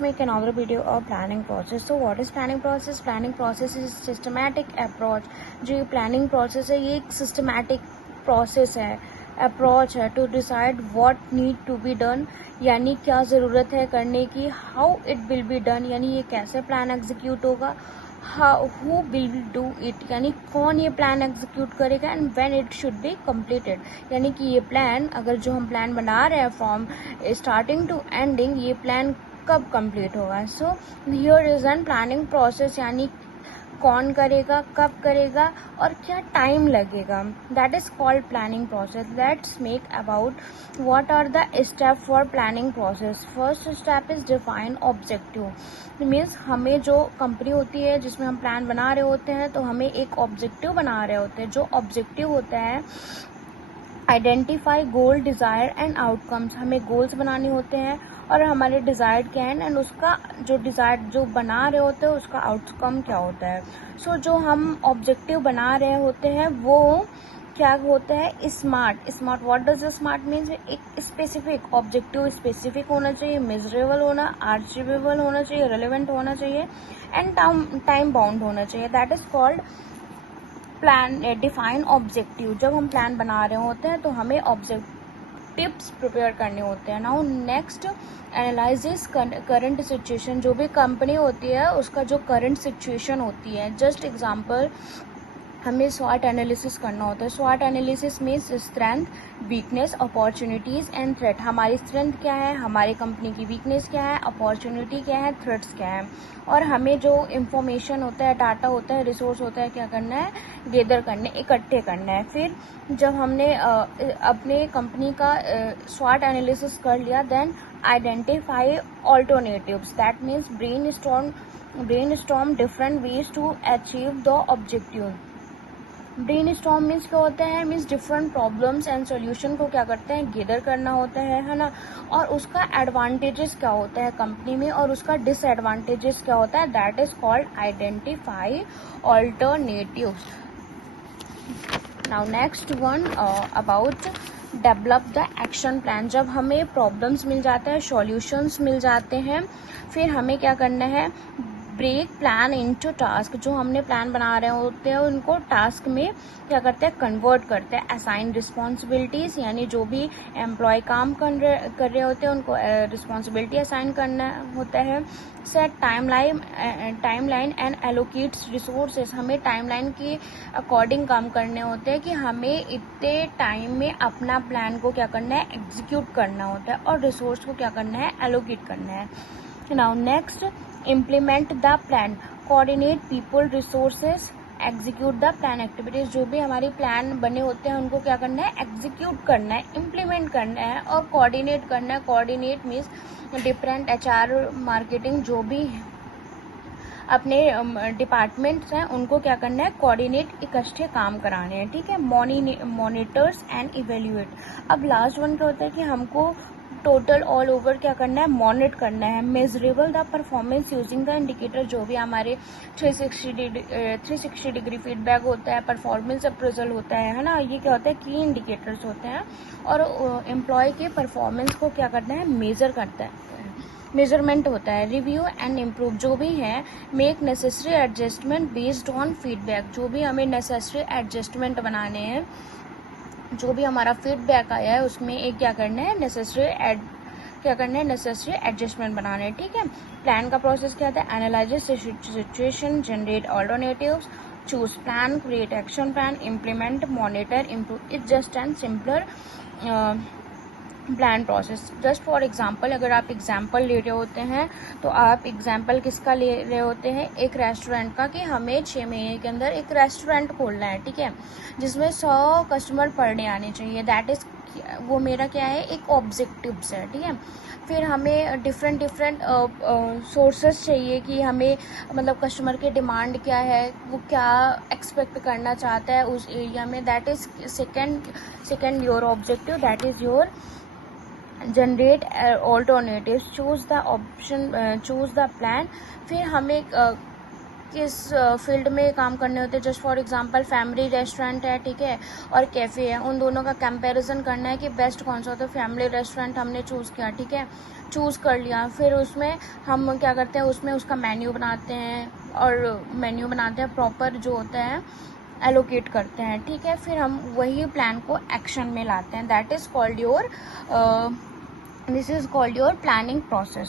make another video of planning process. So what is planning process? Planning process is systematic approach. जो ये planning process है ये एक systematic process है, approach है to decide what need to be done, यानी क्या ज़रूरत है करने की, how it will be done, यानी ये कैसे प्लान एग्जीक्यूट होगा, हु विल डू इट, यानी कौन ये प्लान एग्जीक्यूट करेगा, and when it should be completed, यानी कि ये प्लान अगर जो हम प्लान बना रहे हैं फ्रॉम स्टार्टिंग टू एंडिंग ये प्लान कब कंप्लीट होगा. So here is an planning process, यानी कौन करेगा, कब करेगा और क्या टाइम लगेगा. That is called planning process. Let's make about what are the step for planning process. First step is define objective. Means हमें जो कंपनी होती है जिसमें हम प्लान बना रहे होते हैं तो हमें एक ऑब्जेक्टिव बना रहे होते हैं. जो ऑब्जेक्टिव होता है identify goal, desire and outcomes. हमें गोल्स बनाने होते हैं और हमारे डिज़ायर्ड क्या है एंड उसका जो डिज़ायर जो बना रहे होते हैं उसका आउटकम क्या होता है. सो जो हम ऑब्जेक्टिव बना रहे होते हैं वो क्या होता है, smart. What does smart means, एक स्पेसिफिक ऑब्जेक्टिव, स्पेसिफिक होना चाहिए, मेजरेबल होना, अचीवेबल होना चाहिए, रेलेवेंट होना चाहिए एंड टाइम बाउंड होना चाहिए. That is called plan define objective. जब हम प्लान बना रहे होते हैं तो हमें ऑब्जेक्टिव्स प्रिपेयर करने होते हैं. Now next analysis current situation. जो भी कंपनी होती है उसका जो करंट सिचुएशन होती है, जस्ट एग्जांपल हमें स्वॉट एनालिसिस करना होता है. स्वॉट analysis means strength, weakness, opportunities and threat. हमारी स्ट्रेंथ क्या है, हमारी कंपनी की वीकनेस क्या है, अपॉर्चुनिटी क्या है, थ्रेट्स क्या है, और हमें जो इंफॉर्मेशन होता है, डाटा होता है, रिसोर्स होता है, क्या करना है, गैदर करने, इकट्ठे करना है. फिर जब हमने अपने कंपनी का स्वॉट एनालिसिस कर लिया, then identify alternatives. That means brainstorm different ways to achieve the objective. Brainstorm means क्या होता है, means different problems and solution को क्या करते हैं, गैदर करना होता है ना, और उसका एडवांटेजेस क्या होता है कंपनी में और उसका डिसएडवांटेजेस क्या होता है. That is called identify alternatives. Now next one about develop the action plan. जब हमें प्रॉब्लम्स मिल जाते हैं, सॉल्यूशंस मिल जाते हैं, फिर हमें क्या करना है, ब्रेक प्लान इनटू टास्क. जो हमने प्लान बना रहे होते हैं उनको टास्क में क्या करते हैं, कन्वर्ट करते हैं. असाइन रिस्पॉन्सिबिलिटीज, यानी जो भी एम्प्लॉय काम कर रहे होते हैं उनको रिस्पॉन्सिबिलिटी असाइन करना होता है. Set timeline and allocates resources. हमें टाइमलाइन के अकॉर्डिंग काम करने होते हैं कि हमें इतने टाइम में अपना प्लान को क्या करना है, एग्जीक्यूट करना होता है, और रिसोर्स को क्या करना है, एलोकेट करना है. Now next implement the plan. Coordinate people, resources, execute the plan activities. जो भी हमारी प्लान बने होते हैं उनको क्या करना है, एग्जीक्यूट करना है, इम्प्लीमेंट करना है और कोऑर्डिनेट करना है. Coordinate means different HR, marketing, जो भी अपने डिपार्टमेंट्स हैं उनको क्या करना है, कोऑर्डिनेट, इकट्ठे काम कराने हैं. ठीक है. Monitors and evaluate. अब लास्ट वन क्या होता है कि हमको टोटल ऑल ओवर क्या करना है, मॉनिटर करना है. Measurable the performance using the indicator. जो भी हमारे 360 डिग्री फीडबैक होता है, परफॉर्मेंस अप्रेजल होता है ना, ये क्या होता है, की इंडिकेटर्स होते हैं, और एम्प्लॉय के परफॉर्मेंस को क्या करना है, मेजर करता है, मेजरमेंट होता है. Review and improve. जो भी है make necessary adjustment based on feedback. जो भी हमें नेसेसरी एडजस्टमेंट बनाने हैं, जो भी हमारा फीडबैक आया है उसमें एक क्या करना है, नेसेसरी एडजस्टमेंट बनाने हैं. ठीक है. प्लान का प्रोसेस क्या था, analyse situation, generate alternatives, choose plan, create action plan, implement, monitor, improve. It's just and simpler plan process. Just for example, अगर आप एग्जाम्पल ले रहे होते हैं तो आप एग्जाम्पल किसका ले रहे होते हैं, एक रेस्टोरेंट का, कि हमें 6 महीने के अंदर एक रेस्टोरेंट खोलना है. ठीक है. जिसमें 100 कस्टमर पर डे आने चाहिए. दैट इज, वो मेरा क्या है, एक ऑब्जेक्टिव्स है. ठीक है. फिर हमें डिफरेंट सोर्सेस चाहिए कि हमें मतलब कस्टमर की डिमांड क्या है, वो क्या एक्सपेक्ट करना चाहता है उस एरिया में. That is second your objective. That is your generate alternatives, choose the option, choose the plan. फिर हमें किस फील्ड में काम करने होते हैं। Just for example family restaurant है, ठीक है, और कैफ़े है, उन दोनों का कंपैरिजन करना है कि बेस्ट कौन सा होता है। फैमिली रेस्टोरेंट हमने चूज़ किया, ठीक है, चूज़ कर लिया, फिर उसमें हम क्या करते हैं, उसमें उसका मेन्यू बनाते हैं और मेन्यू बनाते हैं प्रॉपर जो होता है एलोकेट करते हैं, ठीक है, फिर हम वही प्लान को एक्शन में लाते हैं। That is called your this is called your planning process.